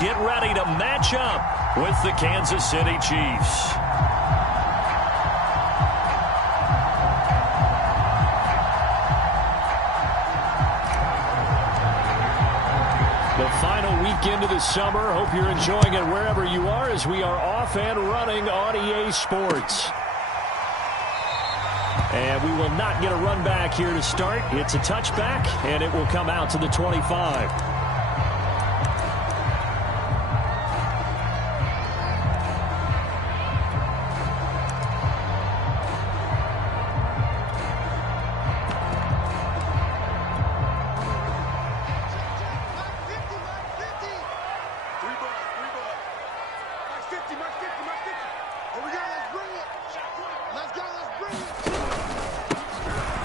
get ready to match up with the Kansas City Chiefs. The final weekend of the summer. Hope you're enjoying it wherever you are as we are off and running on EA Sports. And we will not get a run back here to start. It's a touchback, and it will come out to the 25.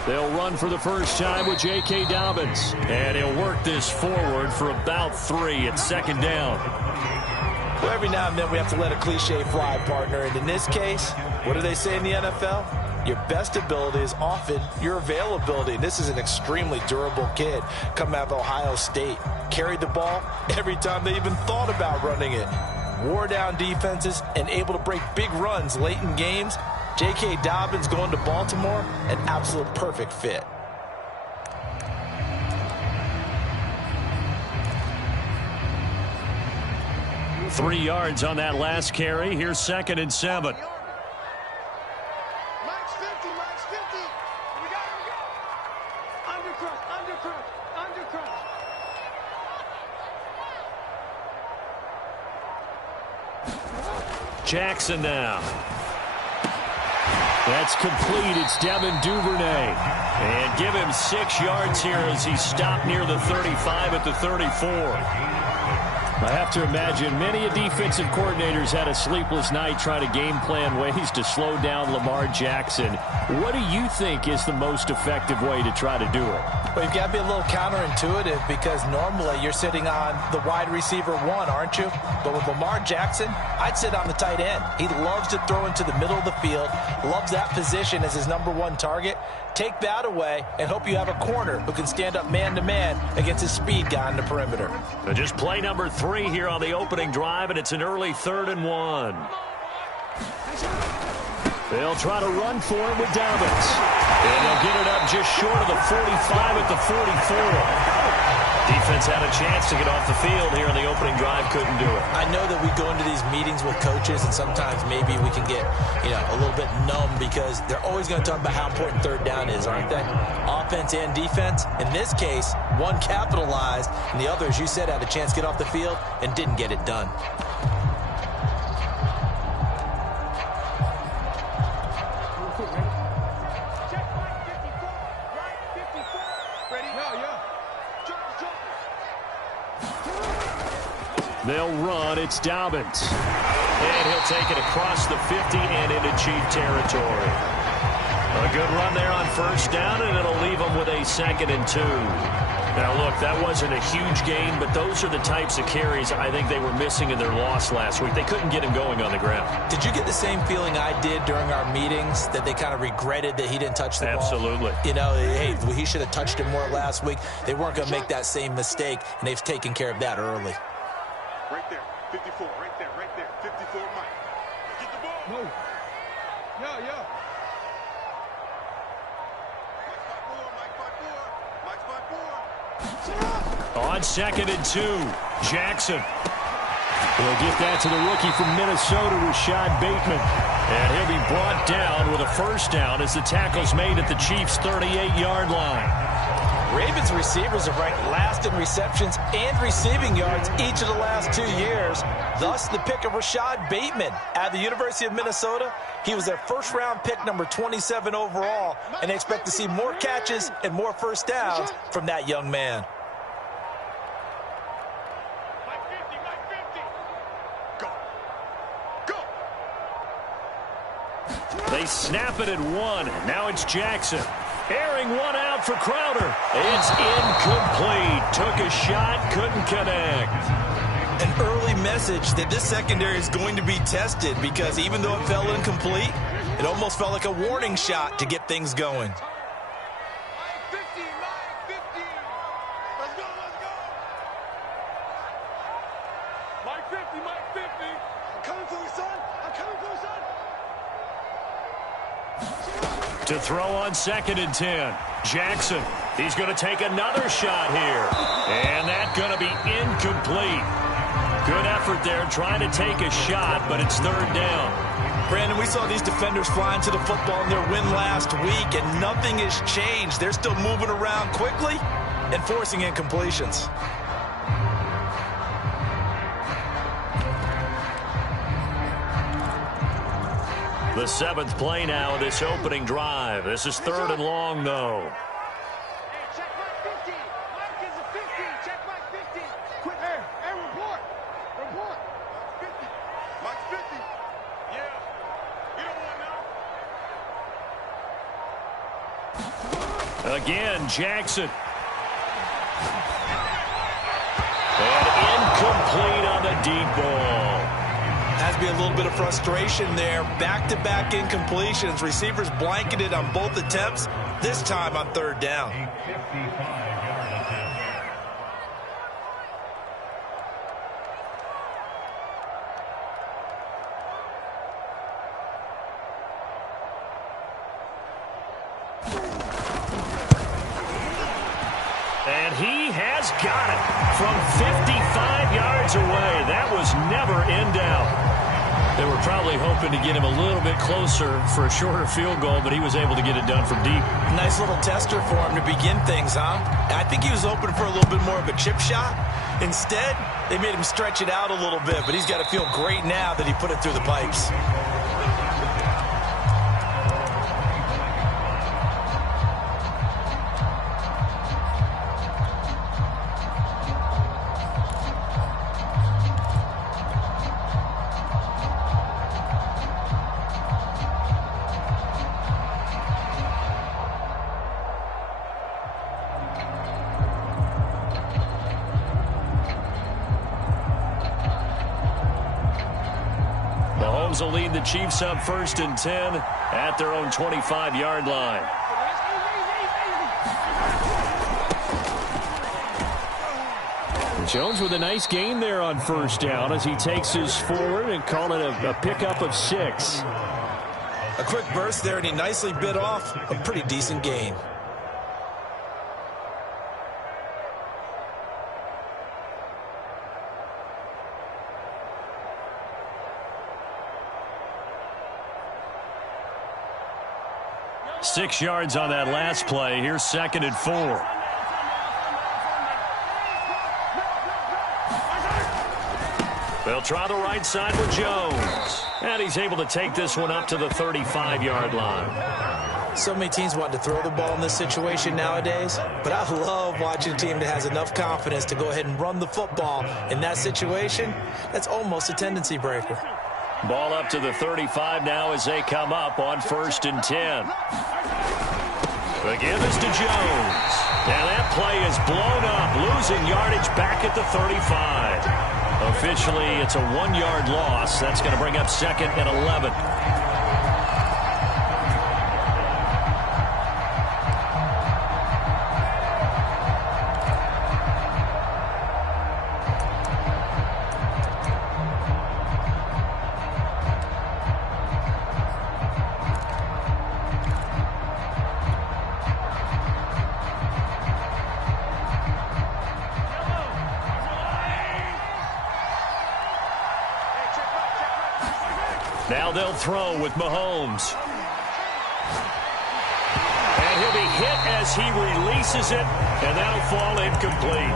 They'll run for the first time with J.K. Dobbins. And he'll work this forward for about 3 at second down. Well, every now and then we have to let a cliche fly, partner. And in this case, what do they say in the NFL? Your best ability is often your availability. And this is an extremely durable kid coming out of Ohio State. Carried the ball every time they even thought about running it. Wore down defenses and able to break big runs late in games. J.K. Dobbins going to Baltimore, an absolute perfect fit. Three yards on that last carry. Here's 2nd and 7. Max 50, Max 50. We got him, go. Undercrunch. Jackson now. That's complete. It's Devin Duvernay. And give him 6 yards here as he stopped near the 35 at the 34. I have to imagine many defensive coordinators had a sleepless night trying to game plan ways to slow down Lamar Jackson. What do you think is the most effective way to try to do it? Well, you've got to be a little counterintuitive because normally you're sitting on the wide receiver 1, aren't you? But with Lamar Jackson, I'd sit on the tight end. He loves to throw into the middle of the field, loves that position as his #1 target. Take that away and hope you have a corner who can stand up man-to-man against his speed guy on the perimeter. So just play number 3 here on the opening drive, and it's an early 3rd and 1. They'll try to run for it with Dobbins. And they'll get it up just short of the 45 at the 44. Defense had a chance to get off the field here on the opening drive, couldn't do it. I know that we go into these meetings with coaches, and sometimes maybe we can get, a little bit numb because they're always going to talk about how important 3rd down is, aren't they? Offense and defense. In this case, one capitalized, and the other, as you said, had a chance to get off the field and didn't get it done. They'll run. It's Dobbins. And he'll take it across the 50 and into Chief territory. A good run there on 1st down, and it'll leave them with a 2nd and 2. Now, look, that wasn't a huge gain, but those are the types of carries I think they were missing in their loss last week. They couldn't get him going on the ground. Did you get the same feeling I did during our meetings, that they kind of regretted that he didn't touch the ball? Absolutely. Hey, he should have touched it more last week. They weren't going to make that same mistake, and they've taken care of that early. Right there, 54, right there, 54, Mike. Get the ball. No. Yeah. Mike spot 4. On 2nd and 2, Jackson. He'll get that to the rookie from Minnesota, Rashad Bateman. And he'll be brought down with a 1st down as the tackle's made at the Chiefs' 38-yard line. Ravens receivers have ranked last in receptions and receiving yards each of the last 2 years. Thus, the pick of Rashad Bateman at the University of Minnesota. He was their 1st-round pick, number 27 overall, and they expect to see more catches and more 1st downs from that young man. They snap it at 1. Now it's Jackson. Airing one out for Crowder. It's incomplete. Took a shot, couldn't connect. An early message that this secondary is going to be tested because even though it fell incomplete, it almost felt like a warning shot to get things going. 50, Mike 50. I'm coming for you, son. I'm coming for you, son. To throw on 2nd and 10. Jackson. He's going to take another shot here. And that's going to be incomplete. Good effort there trying to take a shot, but it's 3rd down. Brandon, we saw these defenders flying to the football in their win last week, and nothing has changed. They're still moving around quickly and forcing incompletions. The 7th play now of this opening drive. This is 3rd and long, though. Hey, check Mike 50. Mike is a 50. Check Mike 50. Quick, hey, report. Report. 50. Mike's 50. Yeah. You don't want now. Again, Jackson. And incomplete on the deep ball. Has to be a little bit of frustration there. Back-to-back incompletions. Receivers blanketed on both attempts, this time on 3rd down. And he has got it from 55 yards away. That was never in doubt. They were probably hoping to get him a little bit closer for a shorter field goal, but he was able to get it done from deep. Nice little tester for him to begin things, huh? I think he was hoping for a little bit more of a chip shot. Instead, they made him stretch it out a little bit, but he's got to feel great now that he put it through the pipes. Mahomes will lead the Chiefs up 1st and 10 at their own 25-yard line. Jones with a nice gain there on 1st down as he takes his forward and call it a pickup of 6. A quick burst there, and he nicely bit off a pretty decent gain. Six yards on that last play. Here's 2nd and 4. They'll try the right side with Jones. And he's able to take this one up to the 35-yard line. So many teams want to throw the ball in this situation nowadays, but I love watching a team that has enough confidence to go ahead and run the football. In that situation, that's almost a tendency breaker. Ball up to the 35 now as they come up on 1st and 10. Again, this to Jones. And that play is blown up, losing yardage back at the 35. Officially, it's a 1-yard loss. That's going to bring up 2nd and 11. Now they'll throw with Mahomes. And he'll be hit as he releases it, and that'll fall incomplete.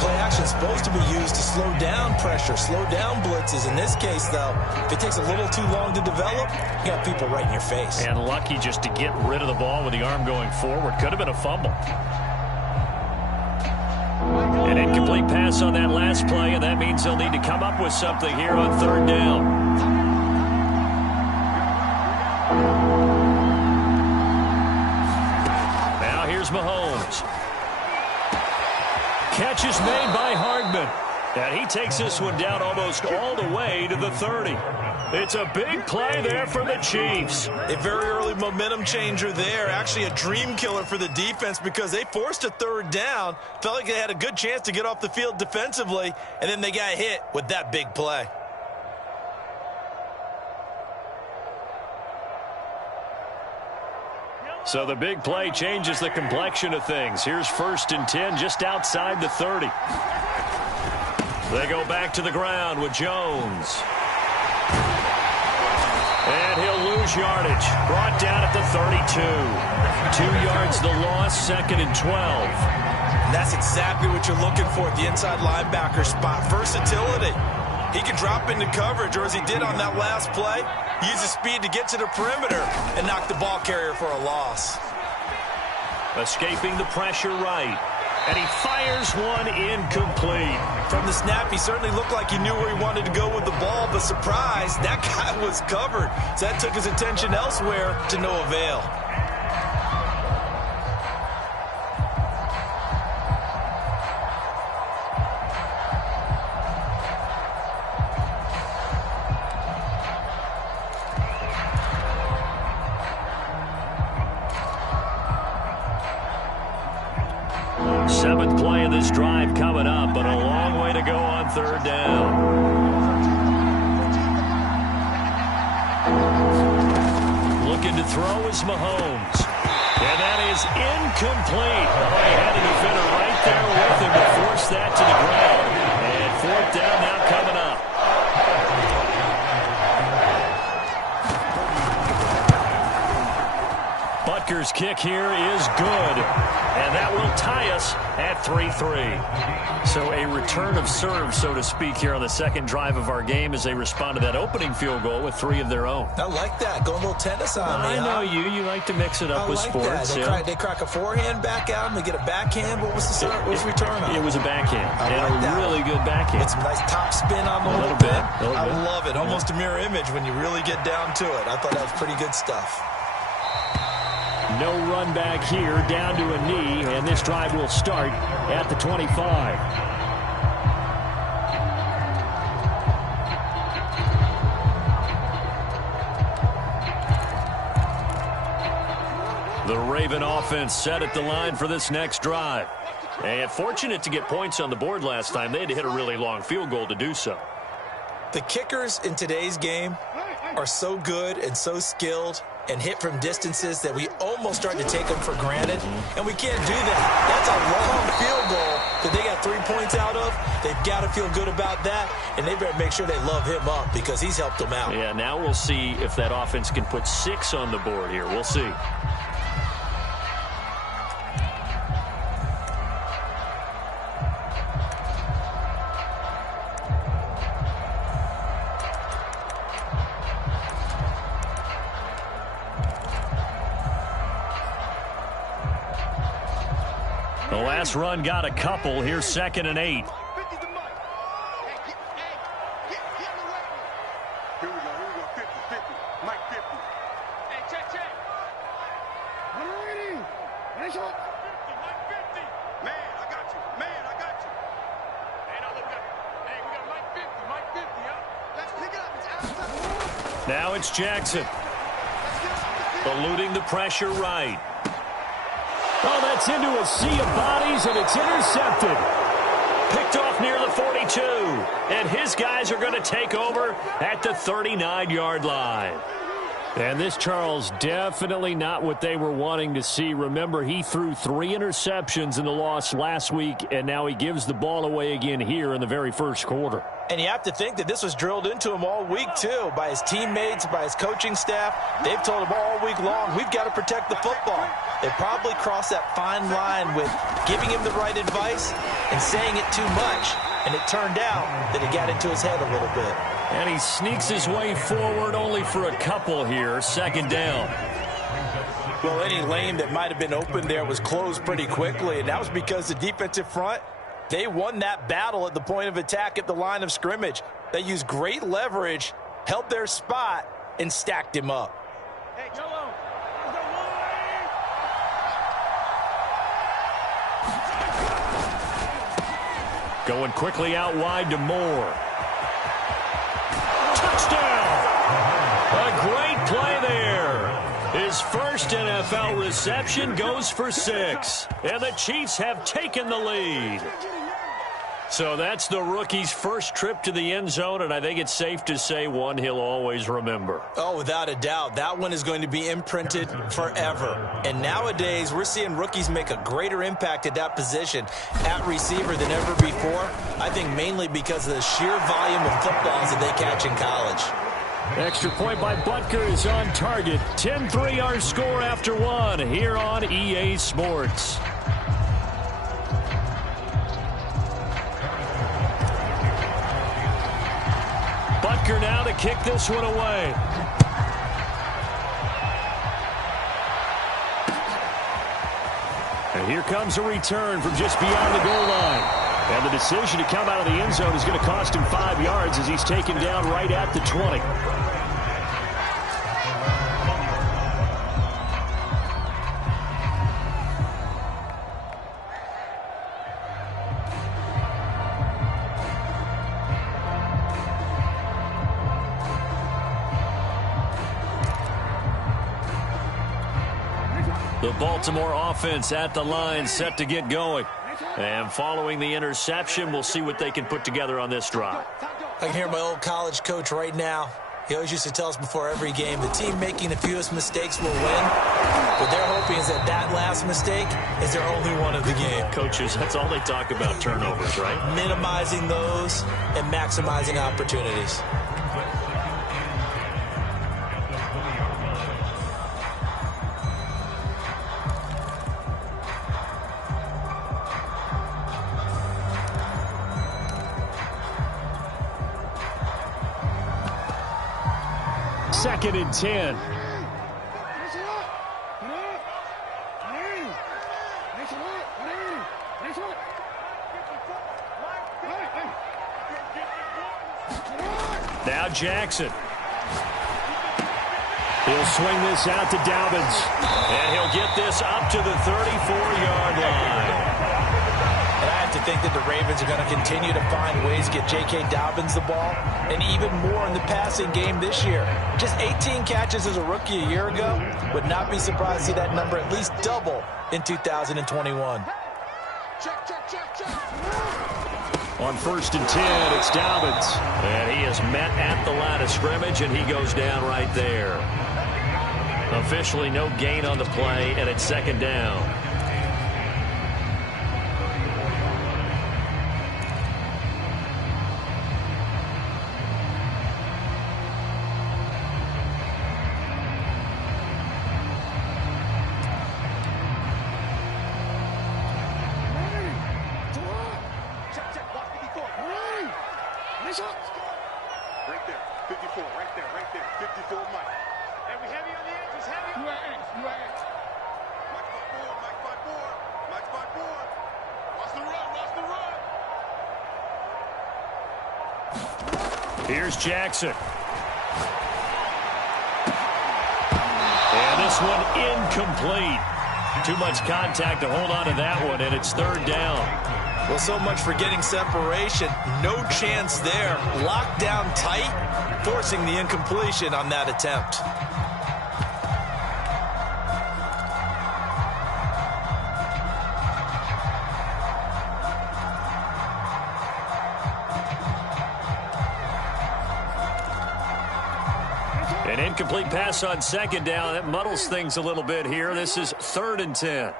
Play action is supposed to be used to slow down pressure, slow down blitzes. In this case, though, if it takes a little too long to develop, you got people right in your face. And lucky just to get rid of the ball with the arm going forward. Could have been a fumble. An incomplete pass on that last play, and that means they'll need to come up with something here on 3rd down. Now here's Mahomes. Catch is made by Hardman. And he takes this one down almost all the way to the 30. It's a big play there for the Chiefs. A very early momentum changer there. Actually a dream killer for the defense because they forced a third down. Felt like they had a good chance to get off the field defensively, and then they got hit with that big play. So the big play changes the complexion of things. Here's 1st and 10 just outside the 30. They go back to the ground with Jones. And he'll lose yardage. Brought down at the 32. 2 yards the loss, 2nd and 12. And that's exactly what you're looking for at the inside linebacker spot. Versatility. He can drop into coverage, or as he did on that last play, use his speed to get to the perimeter and knock the ball carrier for a loss. Escaping the pressure right. And he fires one incomplete. From the snap, he certainly looked like he knew where he wanted to go with the ball, but surprise, that guy was covered. So that took his attention elsewhere to no avail. Seventh play of this drive coming up, but a long way to go on 3rd down. Looking to throw is Mahomes. And that is incomplete. Oh, he had a defender right there with him to force that to the ground. And 4th down now coming up. Butker's kick here is good. And that will tie us at 3-3. So a return of serve, so to speak, here on the 2nd drive of our game as they respond to that opening field goal with 3 of their own. I like that. Going a little tennis on me. I know you like to mix it up with sports. They crack a forehand back out, and they get a backhand. What was the serve? What was the return on? It was a backhand. And a really good backhand. With some nice top spin on the little bit. I love it. Almost a mirror image when you really get down to it. I thought that was pretty good stuff. No run back here, down to a knee, and this drive will start at the 25. The Raven offense set at the line for this next drive. And fortunate to get points on the board last time. They had to hit a really long field goal to do so. The kickers in today's game are so good and so skilled and hit from distances that we almost start to take them for granted, and we can't do that. That's a long field goal that they got 3 points out of. They've got to feel good about that, and they better make sure they love him up because he's helped them out. Yeah, now we'll see if that offense can put 6 on the board here. We'll see. The last run got a couple. Here's 2nd and 8. Here we go, 50, 50. Mike 50. Hey, check. I'm ready. Nice shot. 50, Mike 50. Man, I got you. Hey, now look at it. Hey, we got Mike 50, huh? Let's pick it up. It's outside. Now it's Jackson. Eluding the pressure right. Oh, that's into a sea of bodies, and it's intercepted. Picked off near the 42. And his guys are going to take over at the 39-yard line. And this, Charles, definitely not what they were wanting to see. Remember, he threw 3 interceptions in the loss last week, and now he gives the ball away again here in the very first quarter. And you have to think that this was drilled into him all week, too, by his teammates, by his coaching staff. They've told him all week long, we've got to protect the football. They probably crossed that fine line with giving him the right advice and saying it too much. And it turned out that it got into his head a little bit. And he sneaks his way forward only for a couple here. 2nd down. Well, any lane that might have been open there was closed pretty quickly, and that was because the defensive front, they won that battle at the point of attack at the line of scrimmage. They used great leverage, held their spot, and stacked him up. Hey, go on. Going quickly out wide to Moore. Touchdown! first NFL reception goes for 6. And the Chiefs have taken the lead. So that's the rookie's first trip to the end zone, and I think it's safe to say one he'll always remember. Oh, without a doubt. That one is going to be imprinted forever. And nowadays, we're seeing rookies make a greater impact at that position at receiver than ever before. I think mainly because of the sheer volume of footballs that they catch in college. Extra point by Butker is on target. 10-3 our score after one here on EA Sports. Butker now to kick this one away. And here comes a return from just beyond the goal line. And the decision to come out of the end zone is going to cost him 5 yards as he's taken down right at the 20. The Baltimore offense at the line, set to get going. And following the interception, we'll see what they can put together on this drive. I can hear my old college coach right now. He always used to tell us before every game, the team making the fewest mistakes will win. What they're hoping is that that last mistake is their only one of the game. Coaches, that's all they talk about, turnovers, right? Minimizing those and maximizing opportunities. Second and 10. Now Jackson. He'll swing this out to Dobbins. And he'll get this up to the 34-yard line. And I have to think that the Ravens are going to continue to find ways to get J.K. Dobbins the ball, and even more in the passing game this year. Just 18 catches as a rookie a year ago. Would not be surprised to see that number at least double in 2021. On first and 10, it's Dobbins. And he is met at the line of scrimmage, and he goes down right there. Officially no gain on the play, and it's second down. Right there, 54, right there, 54, Mike. Hey, we heavy on the edges, heavy on the edges. Mike 5-4, Mike 5-4. Watch the run. Here's Jackson. And this one incomplete. Too much contact to hold on to that one, and it's third down. Well, so much for getting separation. No chance there. Locked down tight, forcing the incompletion on that attempt. An incomplete pass on second down. That muddles things a little bit here. This is third and 10.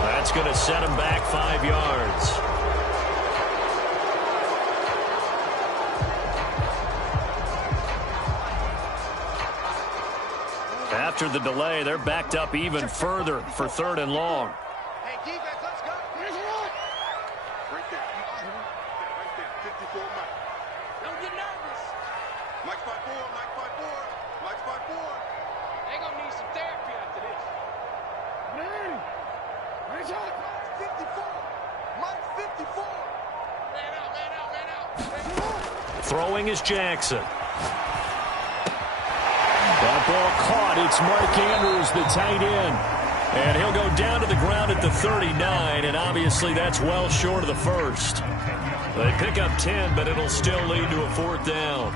That's going to set him back 5 yards. After the delay, they're backed up even further for third and long. Hey, defense, let's go. Right there. Right there. 54, Mike. Don't get nervous. Mike 5-4, Mike 5-4. Mike 5-4. They're going to need some therapy after this. Man. Right shot. Mike 54. Mike 54. Man out, man out, man out. Throwing is Jackson. That ball caught. It's Mark Andrews, the tight end. And he'll go down to the ground at the 39, and obviously that's well short of the first. They pick up 10, but it'll still lead to a 4th down.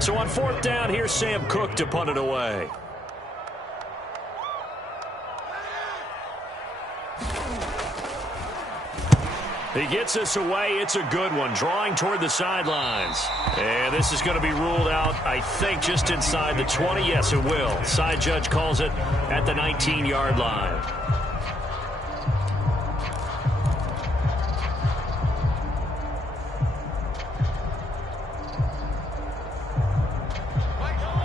So on 4th down, here's Sam Cook to punt it away. He gets us away. It's a good one. Drawing toward the sidelines. And this is going to be ruled out, I think, just inside the 20. Yes, it will. Side judge calls it at the 19-yard line.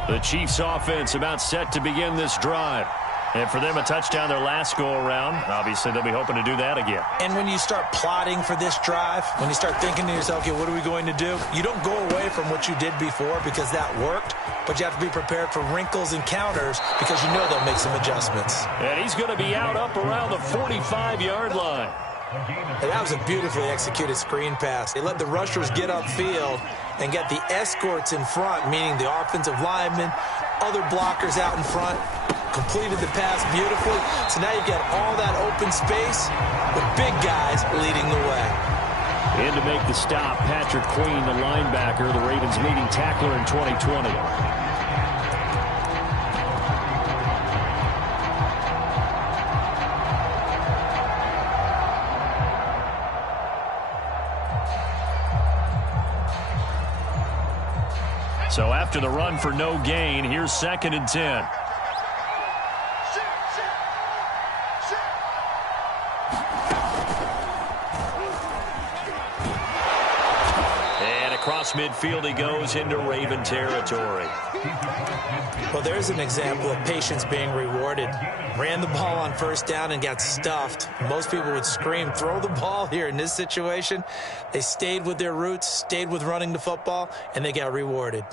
The Chiefs offense about set to begin this drive. And for them, a touchdown their last go-around. Obviously, they'll be hoping to do that again. And when you start plotting for this drive, when you start thinking to yourself, okay, what are we going to do? You don't go away from what you did before because that worked, but you have to be prepared for wrinkles and counters because you know they'll make some adjustments. And he's going to be out up around the 45-yard line. And that was a beautifully executed screen pass. They let the rushers get upfield and get the escorts in front, meaning the offensive linemen, other blockers out in front, completed the pass beautifully. So now you've got all that open space with big guys leading the way. And to make the stop, Patrick Queen, the linebacker, the Ravens' leading tackler in 2020. So after the run for no gain, here's 2nd and 10. And across midfield he goes into Raven territory. Well, there's an example of patience being rewarded. Ran the ball on 1st down and got stuffed. Most people would scream, throw the ball here. In this situation, they stayed with their roots, stayed with running the football, and they got rewarded.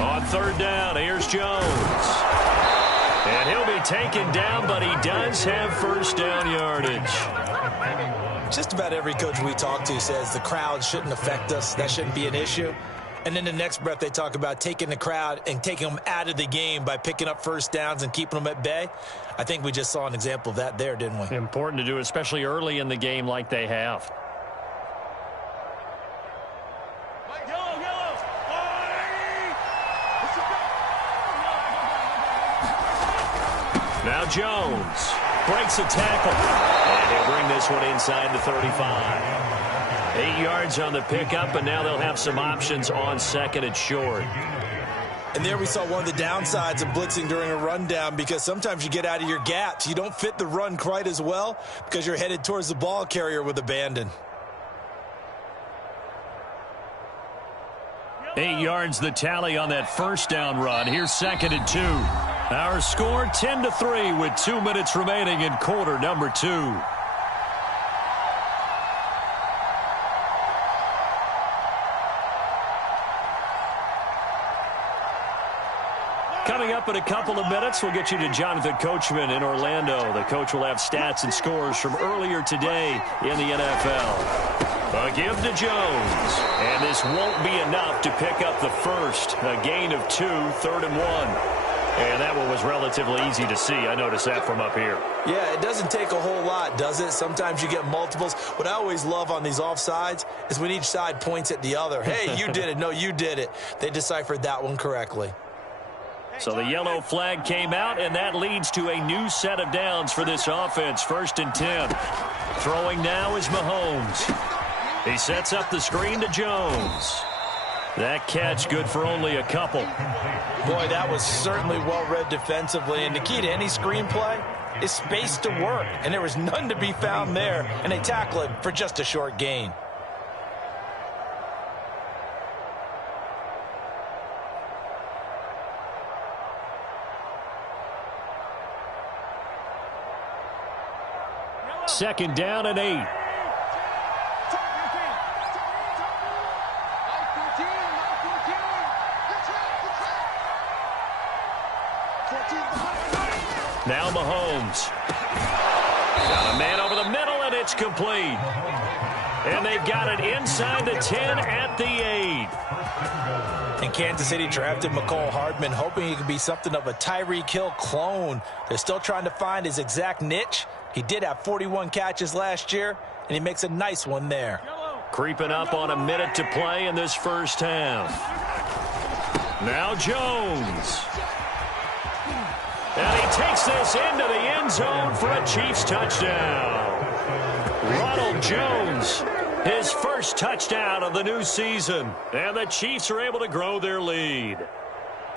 On 3rd down, here's Jones. And he'll be taken down, but he does have 1st down yardage. Just about every coach we talk to says the crowd shouldn't affect us. That shouldn't be an issue. And then the next breath they talk about taking the crowd and taking them out of the game by picking up 1st downs and keeping them at bay. I think we just saw an example of that there, didn't we? Important to do, especially early in the game like they have. Now Jones breaks a tackle. And he'll bring this one inside the 35. 8 yards on the pickup, and now they'll have some options on 2nd and short. And there we saw one of the downsides of blitzing during a rundown, because sometimes you get out of your gaps. You don't fit the run quite as well because you're headed towards the ball carrier with abandon. 8 yards the tally on that 1st down run. Here's 2nd and 2. Our score 10-3 with 2 minutes remaining in quarter number 2. Coming up in a couple of minutes, we'll get you to Jonathan Coachman in Orlando. The coach will have stats and scores from earlier today in the NFL. A give to Jones. And this won't be enough to pick up the first. A gain of 2, 3rd and 1. And that one was relatively easy to see. I noticed that from up here. Yeah, it doesn't take a whole lot, does it? Sometimes you get multiples. What I always love on these offsides is when each side points at the other. Hey, you did it. No, you did it. They deciphered that one correctly. So the yellow flag came out, and that leads to a new set of downs for this offense. 1st and 10. Throwing now is Mahomes. He sets up the screen to Jones. That catch good for only a couple. Boy, that was certainly well-read defensively. And the key to any screenplay is space to work. And there was none to be found there. And they tackle him for just a short gain. 2nd down and 8. Now Mahomes. Got a man over the middle, and it's complete. And they've got it inside the 10 at the 8. And Kansas City drafted Mecole Hardman, hoping he could be something of a Tyreek Hill clone. They're still trying to find his exact niche. He did have 41 catches last year, and he makes a nice one there. Creeping up on a minute to play in this first half. Now Jones. And he takes this into the end zone for a Chiefs touchdown. Ronald Jones, his first touchdown of the new season. And the Chiefs are able to grow their lead.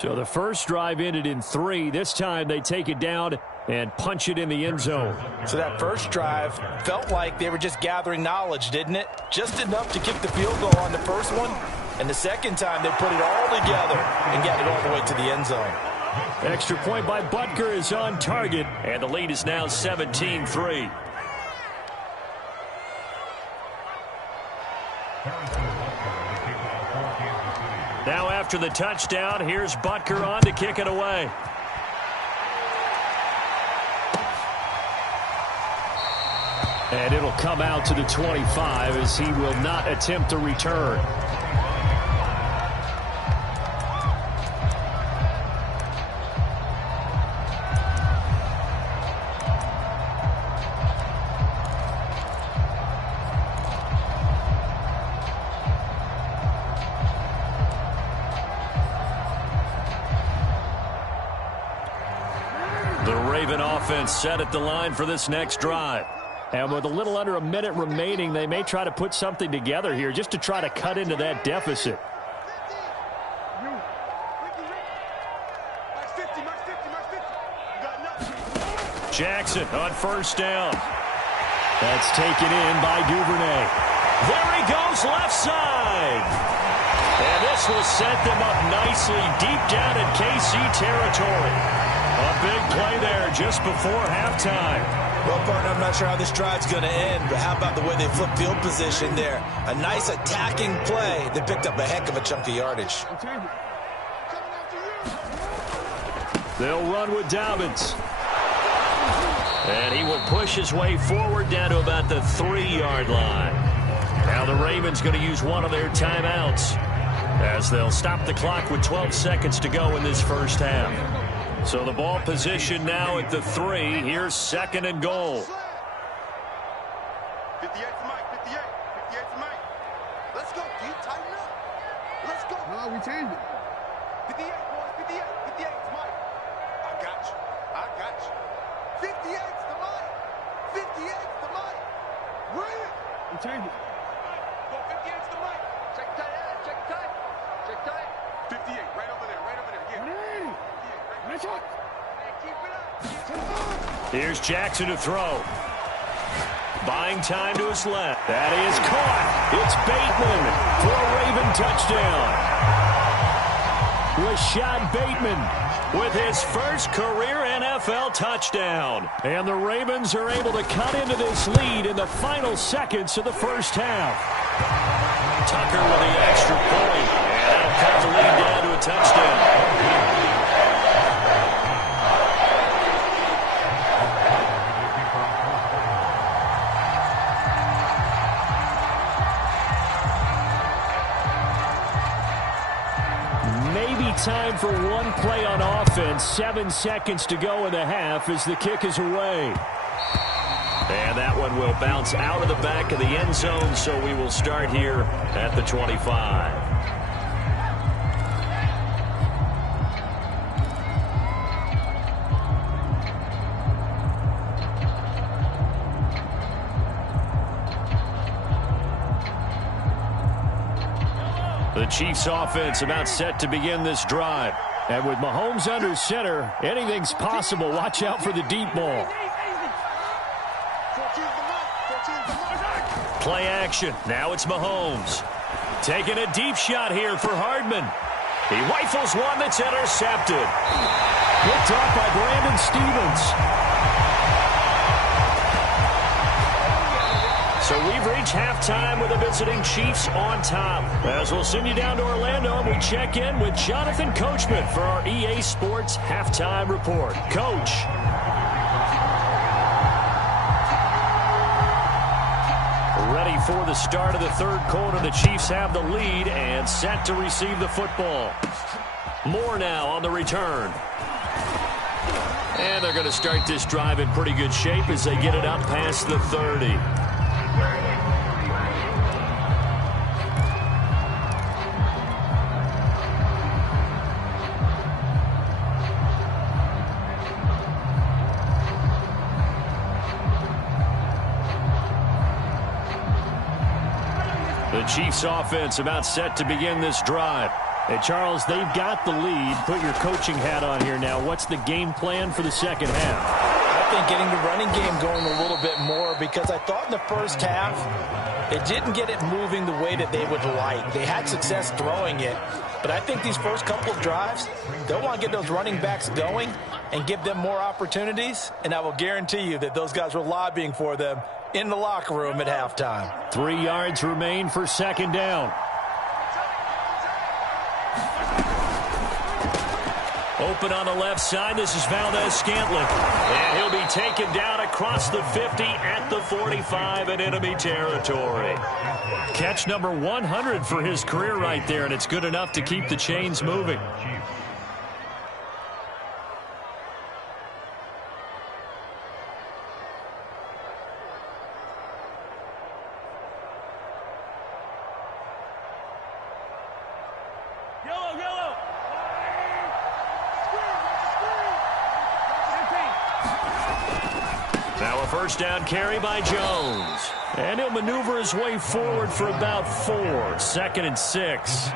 So the first drive ended in 3. This time they take it down and punch it in the end zone. So that first drive felt like they were just gathering knowledge, didn't it? Just enough to kick the field goal on the first one. And the second time they put it all together and got it all the way to the end zone. Extra point by Butker is on target, and the lead is now 17-3. Now after the touchdown, here's Butker on to kick it away. And it'll come out to the 25 as he will not attempt to return. Offense set at the line for this next drive. And with a little under a minute remaining, they may try to put something together here just to try to cut into that deficit. Jackson on first down. That's taken in by Duvernay. There he goes left side. And this will set them up nicely deep down in KC territory. A big play there just before halftime. Well, partner, I'm not sure how this drive's going to end, but how about the way they flip field position there? A nice attacking play that picked up a heck of a chunk of yardage. They'll run with Dobbins. And he will push his way forward down to about the 3-yard line. Now the Ravens going to use one of their timeouts as they'll stop the clock with 12 seconds to go in this first half. So the ball position now at the 3. Here's 2nd and goal. 58 to Mike, 58. 58 to Mike. Let's go, D. Tighten up. Let's go. No, we changed it. 58, boys. 58. 58 to Mike. I got you. I got you. 58 to Mike. 58 to Mike. Bring it. We changed it. Go 58 to Mike. Check tight. Check tight. Check tight. 58. Right over there. Right over there. Yeah. Here's Jackson to throw. Buying time to his left. That is caught. It's Bateman for a Raven touchdown. Rashad Bateman with his first career NFL touchdown. And the Ravens are able to cut into this lead in the final seconds of the first half. Tucker with the extra point. And that'll cut the lead down to a touchdown. Time for one play on offense. 7 seconds to go in the half as the kick is away. And that one will bounce out of the back of the end zone, so we will start here at the 25. The Chiefs offense about set to begin this drive. And with Mahomes under center, anything's possible. Watch out for the deep ball. Play action. Now it's Mahomes. Taking a deep shot here for Hardman. He rifles one that's intercepted. Picked off by Brandon Stevens. So we've reached halftime with the visiting Chiefs on top. As we'll send you down to Orlando, and we check in with Jonathan Coachman for our EA Sports Halftime Report. Coach. Ready for the start of the third quarter. The Chiefs have the lead and set to receive the football. Moore now on the return. And they're going to start this drive in pretty good shape as they get it up past the 30. The Chiefs offense about set to begin this drive. Hey, Charles, they've got the lead. Put your coaching hat on here now. What's the game plan for the second half? I think getting the running game going a little bit more, because I thought in the first half it didn't get it moving the way that they would like. They had success throwing it, but I think these first couple of drives, they'll want to get those running backs going and give them more opportunities, and I will guarantee you that those guys were lobbying for them in the locker room at halftime. 3 yards remain for second down. Open on the left side. This is Valdes-Scantling. And he'll be taken down across the 50 at the 45 in enemy territory. Catch number 100 for his career right there, and it's good enough to keep the chains moving. First down carry by Jones. And he'll maneuver his way forward for about 4. 2nd and 6.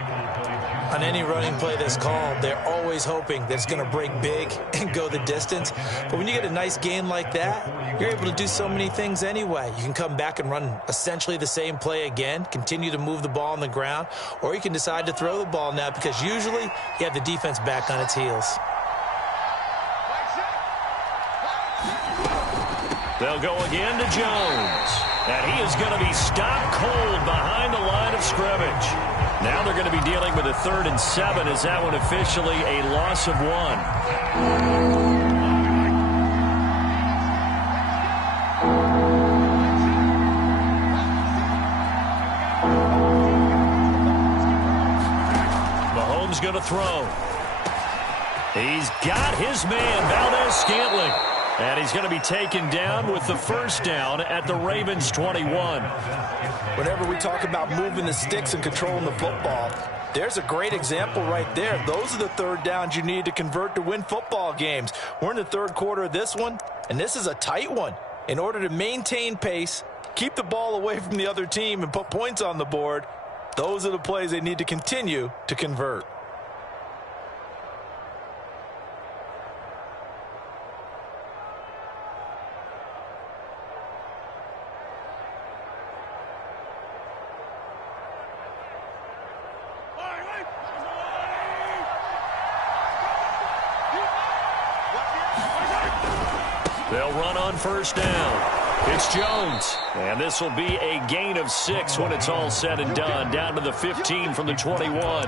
On any running play that's called, they're always hoping that it's going to break big and go the distance. But when you get a nice game like that, you're able to do so many things anyway. You can come back and run essentially the same play again, continue to move the ball on the ground, or you can decide to throw the ball now because usually you have the defense back on its heels. They'll go again to Jones. And he is going to be stopped cold behind the line of scrimmage. Now they're going to be dealing with a 3rd and 7. Is that one officially a loss of 1? Mahomes going to throw. He's got his man, Valdes-Scantling. And he's going to be taken down with the first down at the Ravens 21. Whenever we talk about moving the sticks and controlling the football, there's a great example right there. Those are the third downs you need to convert to win football games. We're in the third quarter of this one, and this is a tight one. In order to maintain pace, keep the ball away from the other team, and put points on the board, those are the plays they need to continue to convert. They'll run on first down. It's Jones. And this will be a gain of 6 when it's all said and done. Down to the 15 from the 21.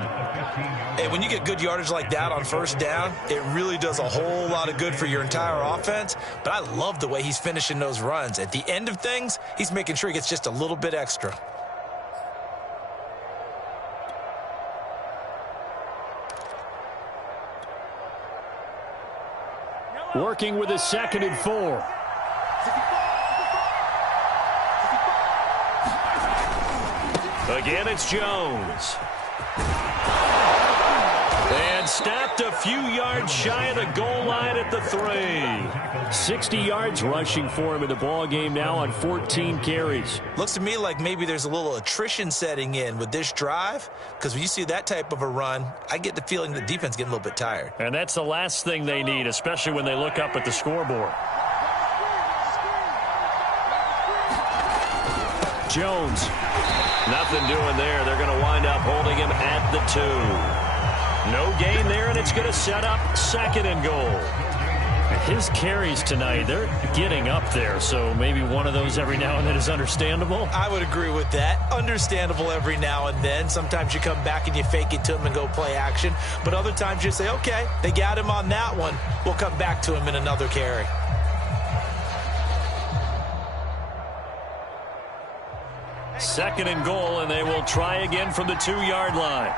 Hey, when you get good yardage like that on first down, it really does a whole lot of good for your entire offense. But I love the way he's finishing those runs. At the end of things, he's making sure he gets just a little bit extra. Working with a 2nd and 4. Again, it's Jones. And stopped a few yards shy of the goal line at the 3. 60 yards rushing for him in the ball game now on 14 carries. Looks to me like maybe there's a little attrition setting in with this drive, because when you see that type of a run, I get the feeling the defense getting a little bit tired. And that's the last thing they need, especially when they look up at the scoreboard. Jones. Nothing doing there. They're going to wind up holding him at the 2. No gain there, and it's going to set up 2nd and goal. His carries tonight, they're getting up there, so maybe one of those every now and then is understandable. I would agree with that. Understandable every now and then. Sometimes you come back and you fake it to him and go play action. But other times you say, okay, they got him on that one. We'll come back to him in another carry. Second and goal, and they will try again from the 2-yard line.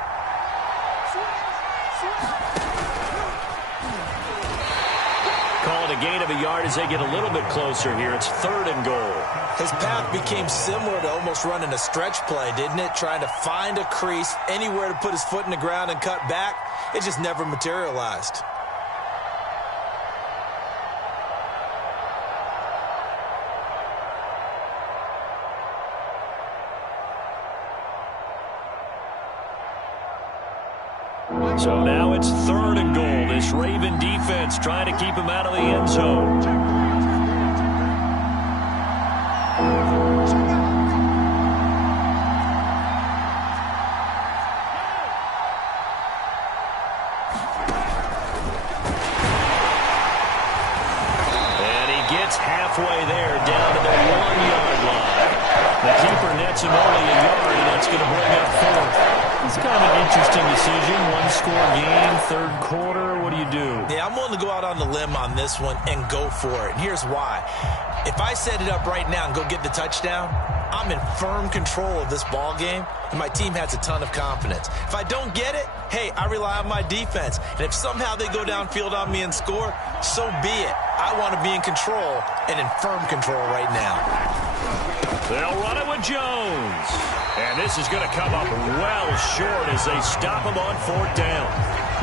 Call it a gain of a yard as they get a little bit closer here. It's 3rd and goal. His path became similar to almost running a stretch play, didn't it? Trying to find a crease, anywhere to put his foot in the ground and cut back. It just never materialized. So now it's 3rd and goal. This Raven defense trying to keep him out of the end zone. And he gets halfway there down to the 1-yard line. The keeper nets him only a yard, and that's going to bring up 4th. It's kind of an interesting decision. 1-score game, 3rd quarter. What do you do? Yeah, I'm willing to go out on the limb on this one and go for it. And here's why. If I set it up right now and go get the touchdown, I'm in firm control of this ball game, and my team has a ton of confidence. If I don't get it, hey, I rely on my defense. And if somehow they go downfield on me and score, so be it. I want to be in control and in firm control right now. They'll run it with Jones. And this is going to come up well short as they stop him on 4th down.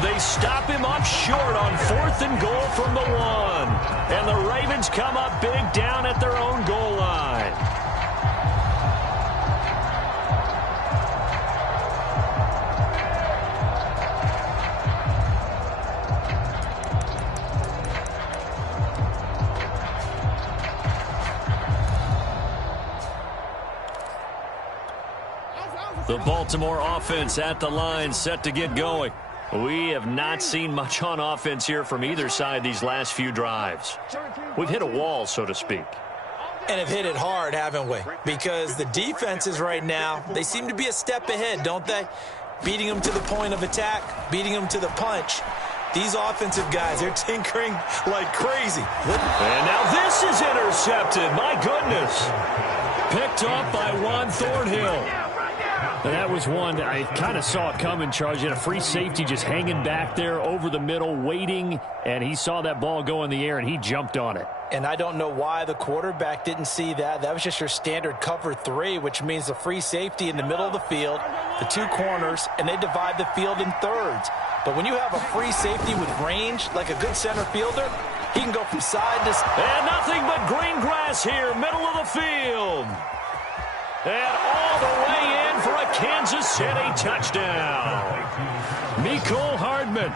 They stop him up short on 4th and goal from the 1. And the Ravens come up big down at their own goal line. The Baltimore offense at the line, set to get going. We have not seen much on offense here from either side these last few drives. We've hit a wall, so to speak. And have hit it hard, haven't we? Because the defenses right now, they seem to be a step ahead, don't they? Beating them to the point of attack, beating them to the punch. These offensive guys, they're tinkering like crazy. And now this is intercepted. My goodness. Picked up by Juan Thornhill. And that was one I kind of saw it coming, Charles. You had a free safety just hanging back there over the middle, waiting, and he saw that ball go in the air, and he jumped on it. And I don't know why the quarterback didn't see that. That was just your standard cover 3, which means the free safety in the middle of the field, the 2 corners, and they divide the field in thirds. But when you have a free safety with range, like a good center fielder, he can go from side to side. And nothing but green grass here, middle of the field. And all the way in for a Kansas City touchdown. Mecole Hardman,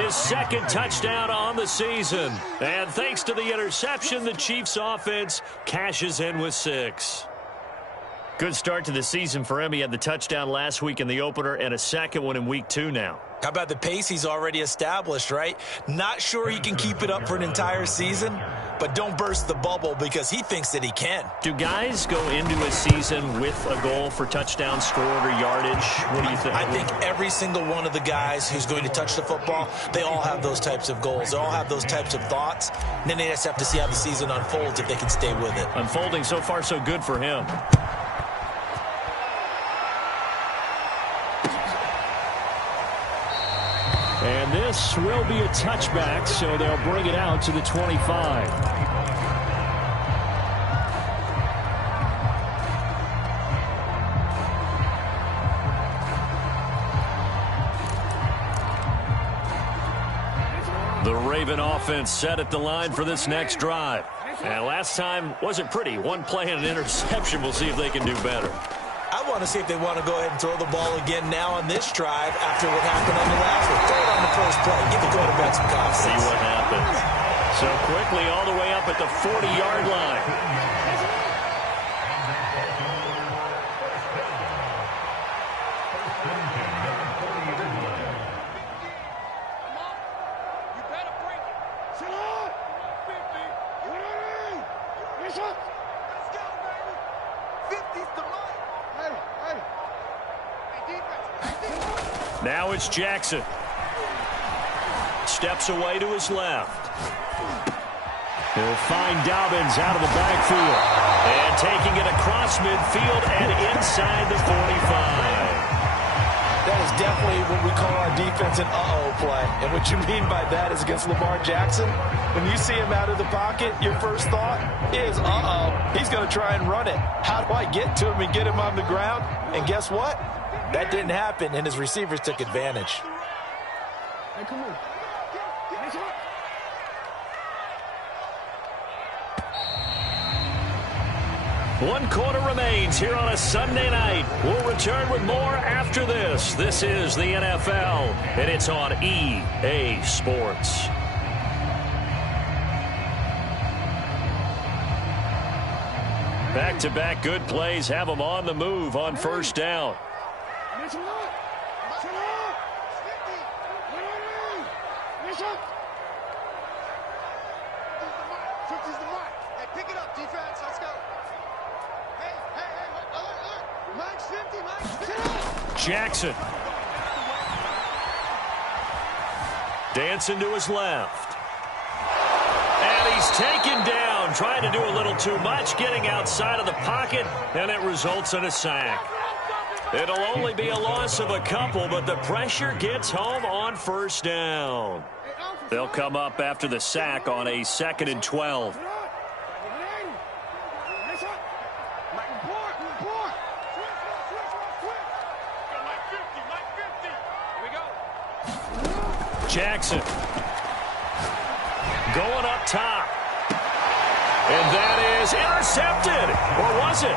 his 2nd touchdown on the season. And thanks to the interception, the Chiefs offense cashes in with 6. Good start to the season for him. He had the touchdown last week in the opener and a 2nd one in week 2 now. How about the pace he's already established, right? Not sure he can keep it up for an entire season, but don't burst the bubble because he thinks that he can. Do guys go into a season with a goal for touchdown scored or yardage? What do you think? I think every single one of the guys who's going to touch the football, they all have those types of goals. They all have those types of thoughts. And then they just have to see how the season unfolds if they can stay with it. Unfolding so far so good for him. And this will be a touchback, so they'll bring it out to the 25. The Raven offense set at the line for this next drive. And last time wasn't pretty. One play and an interception. We'll see if they can do better. I want to see if they want to go ahead and throw the ball again now on this drive after what happened on the last one. Throw it on the first play. Give the quarterback some confidence. See what happens. So quickly all the way up at the 40-yard line. Now it's Jackson. Steps away to his left. He'll find Dobbins out of the backfield. And taking it across midfield and inside the 45. That is definitely what we call our defense an uh-oh play. And what you mean by that is against Lamar Jackson, when you see him out of the pocket, your first thought is, uh-oh, he's going to try and run it. How do I get to him and get him on the ground? And guess what? That didn't happen, and his receivers took advantage. Hey, come on. Nice one. One quarter remains here on a Sunday night. We'll return with more after this. This is the NFL, and it's on EA Sports. Back-to-back good plays have them on the move on first down. Nice one. Nice one. 50's the mark. Hey, pick it up, defense. Let's go. Max 50, Max. Jackson. Dancing to his left. And he's taken down, trying to do a little too much, getting outside of the pocket, and it results in a sack. It'll only be a loss of a couple, but the pressure gets home on first down. They'll come up after the sack on a 2nd and 12. Jackson going up top. And that is intercepted. Or was it?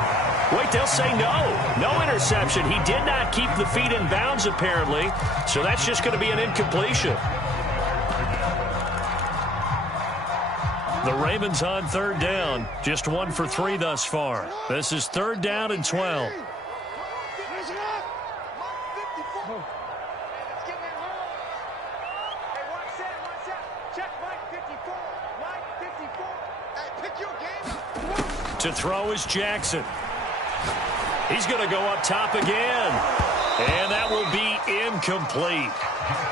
Wait, they'll say no. No interception. He did not keep the feet in bounds, apparently. So that's just going to be an incompletion. The Ravens on 3rd down. Just 1 for 3 thus far. This is 3rd down and 12. To throw is Jackson. He's going to go up top again. And that will be incomplete.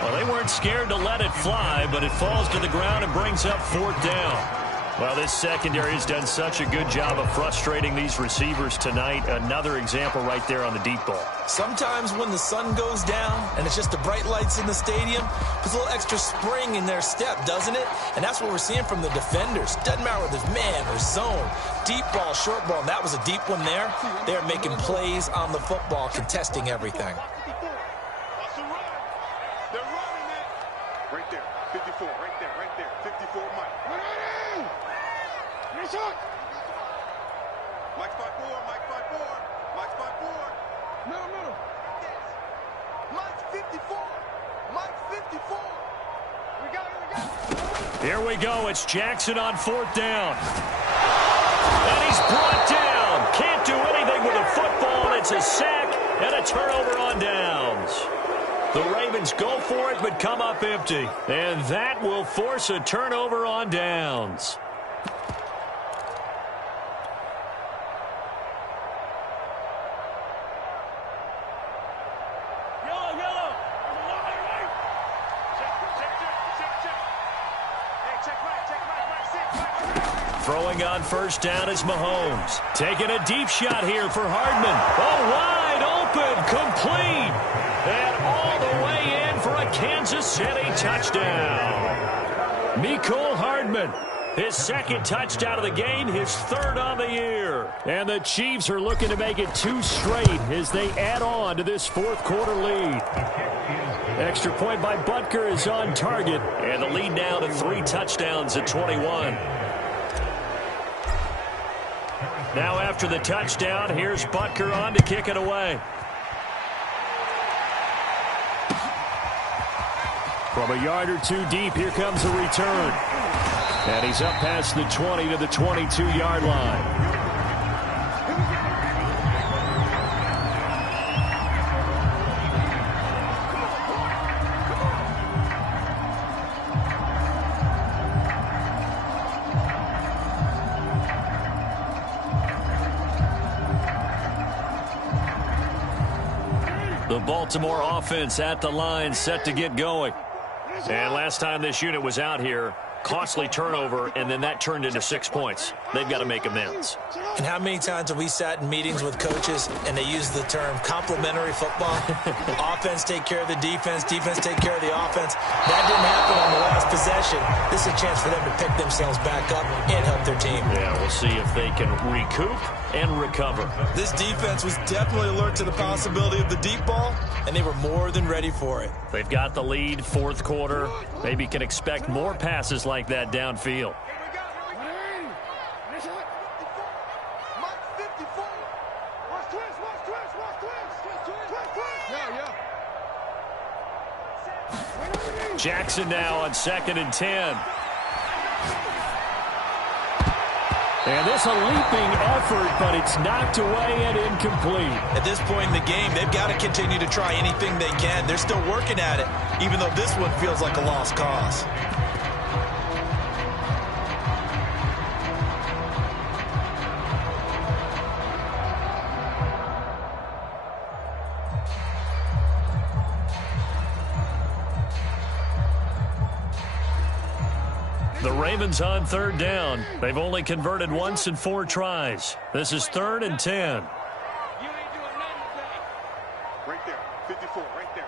Well, they weren't scared to let it fly, but it falls to the ground and brings up 4th down. Well, this secondary has done such a good job of frustrating these receivers tonight. Another example right there on the deep ball. Sometimes when the sun goes down and it's just the bright lights in the stadium, puts a little extra spring in their step, doesn't it? And that's what we're seeing from the defenders. Doesn't matter whether it's man or zone, deep ball, short ball. And that was a deep one there. They're making plays on the football, contesting everything. Right there, 54, right there, 54, Mike. Nice shot. Mike spot 4, Mike spot 4. Middle. Mike 54, Mike 54. We got it. Here we go. It's Jackson on 4th down. And he's brought down. Can't do anything with a football. It's a sack and a turnover on downs. The Ravens go for it, but come up empty. And that will force a turnover on downs. Yellow. Check. Throwing on first down is Mahomes. Taking a deep shot here for Hardman. Oh, wide open, complete. And all the way in for a Kansas City touchdown. Mecole Hardman, his 2nd touchdown of the game, his 3rd on the year. And the Chiefs are looking to make it 2 straight as they add on to this 4th quarter lead. Extra point by Butker is on target. And the lead now to 3 touchdowns at 21. Now after the touchdown, here's Butker on to kick it away. From a yard or 2 deep, here comes a return. And he's up past the 20 to the 22-yard line. The The Baltimore offense at the line, set to get going. And last time this unit was out here, costly turnover, and then that turned into 6 points. They've got to make amends. And how many times have we sat in meetings with coaches and they use the term complementary football? Offense take care of the defense, defense take care of the offense. That didn't happen on the last possession. This is a chance for them to pick themselves back up and help their team. Yeah, we'll see if they can recoup and recover. This defense was definitely alert to the possibility of the deep ball, and they were more than ready for it. They've got the lead, fourth quarter. Maybe can expect more passes like that downfield. Jackson now on 2nd and 10. And this a leaping effort, but it's knocked away and incomplete. At this point in the game, they've got to continue to try anything they can. They're still working at it, even though this one feels like a lost cause. The Ravens on 3rd down. They've only converted once in 4 tries. This is 3rd and 10. You ain't doing nothing today. Right there, 54, right there,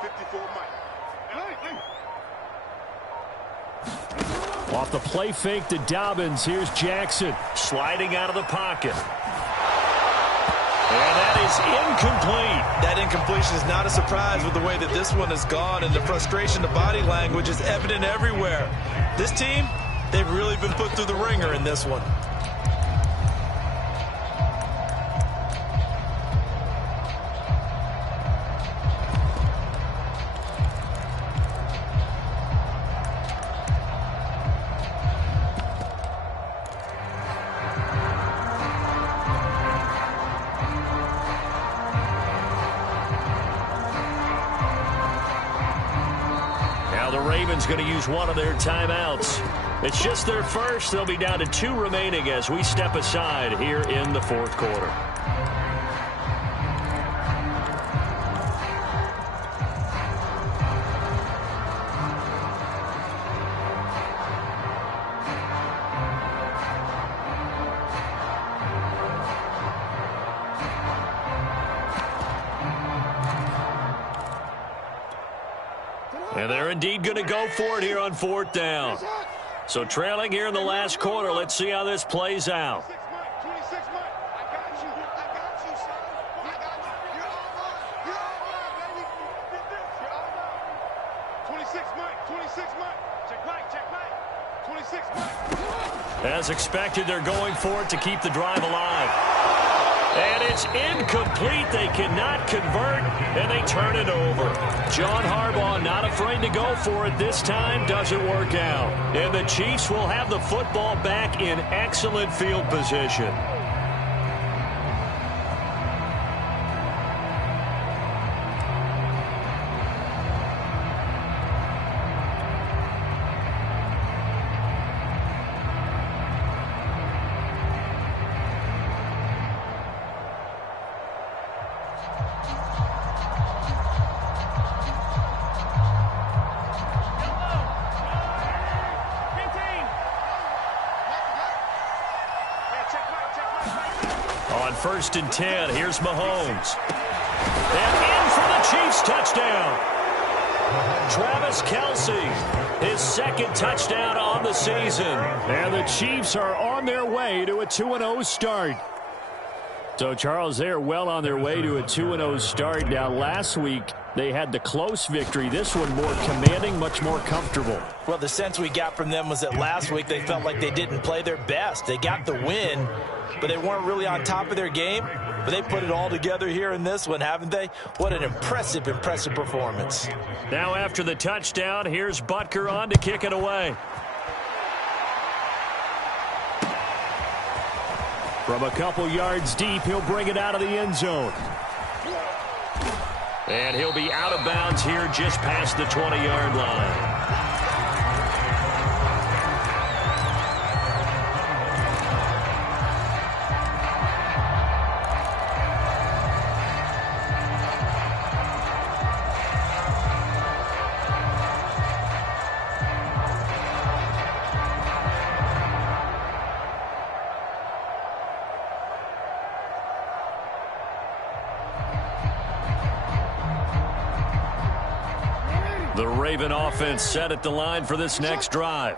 54, Mike. Off the play fake to Dobbins, here's Jackson sliding out of the pocket. And that is incomplete. That incompletion is not a surprise with the way that this one has gone, and the frustration, the body language is evident everywhere. This team, they've really been put through the ringer in this one. Going to use one of their timeouts. It's just their first. They'll be down to 2 remaining as we step aside here in the 4th quarter. And they're indeed going to go for it here on 4th down. So trailing here in the last quarter. Let's see how this plays out. 26 Mike. I got you, son. I got you. You're on, baby. You're on. 26 Mike. Check Mike. 26 Mike. As expected, they're going for it to keep the drive alive. And it's incomplete. They cannot convert, and they turn it over. John Harbaugh not afraid to go for it this time. Doesn't work out. And the Chiefs will have the football back in excellent field position. On 1st and 10, here's Mahomes. And in for the Chiefs touchdown. Travis Kelce, his 2nd touchdown on the season. And the Chiefs are on their way to a 2-0 start. So, Charles, they're well on their way to a 2-0 start. Now, last week, they had the close victory. This one more commanding, much more comfortable. Well, the sense we got from them was that last week they felt like they didn't play their best. They got the win, but they weren't really on top of their game. But they put it all together here in this one, haven't they? What an impressive performance. Now, after the touchdown, here's Butker on to kick it away. From a couple yards deep, he'll bring it out of the end zone. And he'll be out of bounds here just past the 20-yard line. The Raven offense set at the line for this next drive.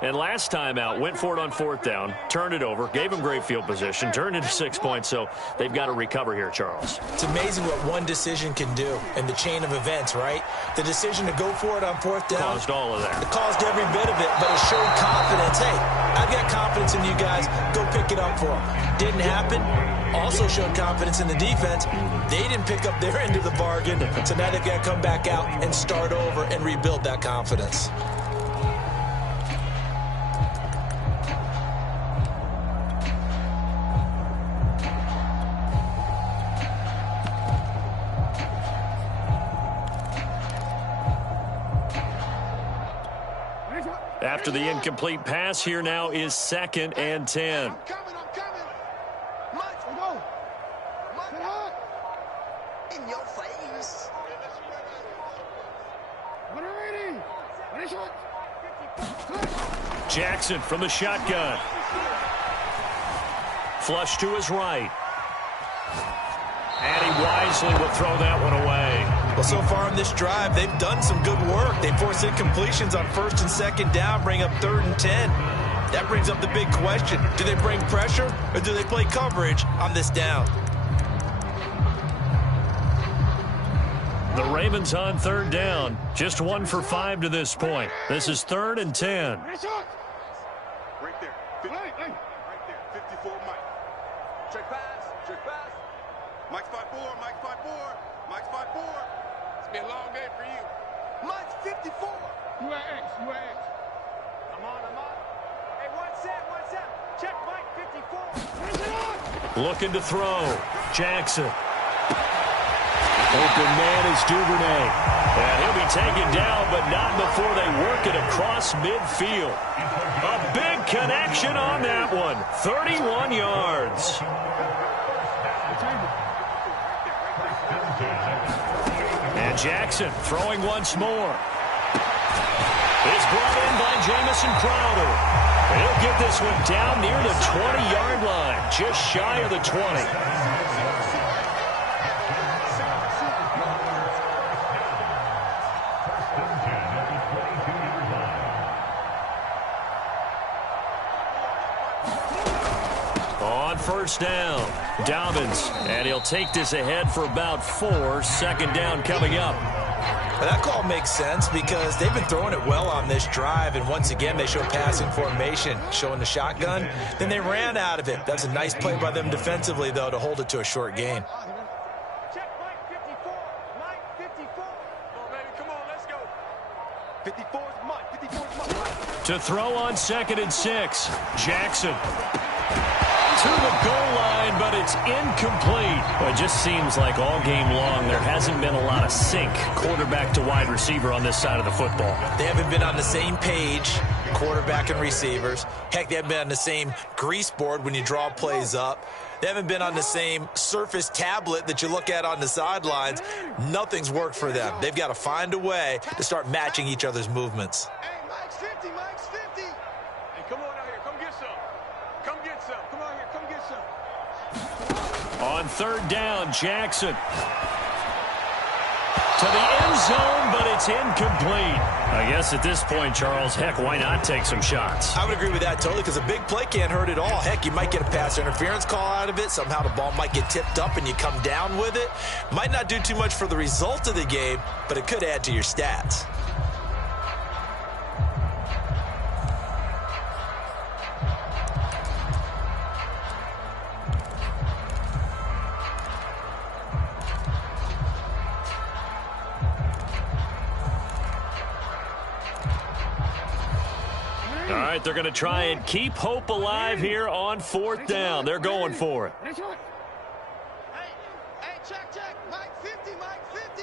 And last time out, went for it on 4th down, turned it over, gave them great field position, turned into 6 points, so they've got to recover here, Charles. It's amazing what one decision can do in the chain of events, right? The decision to go for it on 4th down. Caused all of that. It caused every bit of it, but it showed confidence. Hey, I've got confidence in you guys. Go pick it up for them. Didn't happen. Also showed confidence in the defense. They didn't pick up their end of the bargain, so now they've got to come back out and start over and rebuild that confidence. After the incomplete pass, here now is 2nd and 10. I'm coming. Mike, go. Mike, in your face. Jackson from the shotgun. Flush to his right. And he wisely will throw that one away. Well, so far on this drive, they've done some good work. They forced incompletions on 1st and 2nd down, bring up 3rd and 10. That brings up the big question. Do they bring pressure or do they play coverage on this down? The Ravens on 3rd down. Just 1 for 5 to this point. This is 3rd and 10. Right there. Right there. 54, Mike. Check pass. Mike's 5'4", Mike's 5'4", Mike's 5'4". It's been a long day for you. Mike's 54. You at X. I'm on. Hey, one set. Check Mike 54. Looking to throw. Jackson. Open man is Duvernay. And he'll be taken down, but not before they work it across midfield. A big connection on that one. 31 yards. And Jackson throwing once more. It's brought in by Jamison Crowder. And he'll get this one down near the 20-yard line, just shy of the 20. On 1st down, Dobbins, and he'll take this ahead for about 4. 2nd down coming up. Well, that call makes sense because they've been throwing it well on this drive, and once again they show passing formation, showing the shotgun. Then they ran out of it. That's a nice play by them defensively, though, to hold it to a short gain. Check Mike 54. Mike 54. Come on, baby. Come on, let's go. 54's Mike. 54's Mike. To throw on 2nd and 6, Jackson. To the goal line, but it's incomplete. Well, it just seems like all game long there hasn't been a lot of sync quarterback to wide receiver on this side of the football. They haven't been on the same page, quarterback and receivers. Heck, they haven't been on the same grease board when you draw plays up. They haven't been on the same Surface tablet that you look at on the sidelines. Nothing's worked for them. They've got to find a way to start matching each other's movements. Hey, Mike's 50. Mike's 50. Hey, come on out here. Come get some. Come get some. Come out here. Come get some. On 3rd down, Jackson. To the end zone, but it's incomplete. I guess at this point, Charles, heck, why not take some shots? I would agree with that totally because a big play can't hurt at all. Heck, you might get a pass interference call out of it. Somehow the ball might get tipped up and you come down with it. Might not do too much for the result of the game, but it could add to your stats. All right, they're going to try and keep hope alive here on 4th down. They're going for it. Hey, check. Mike 50, Mike 50.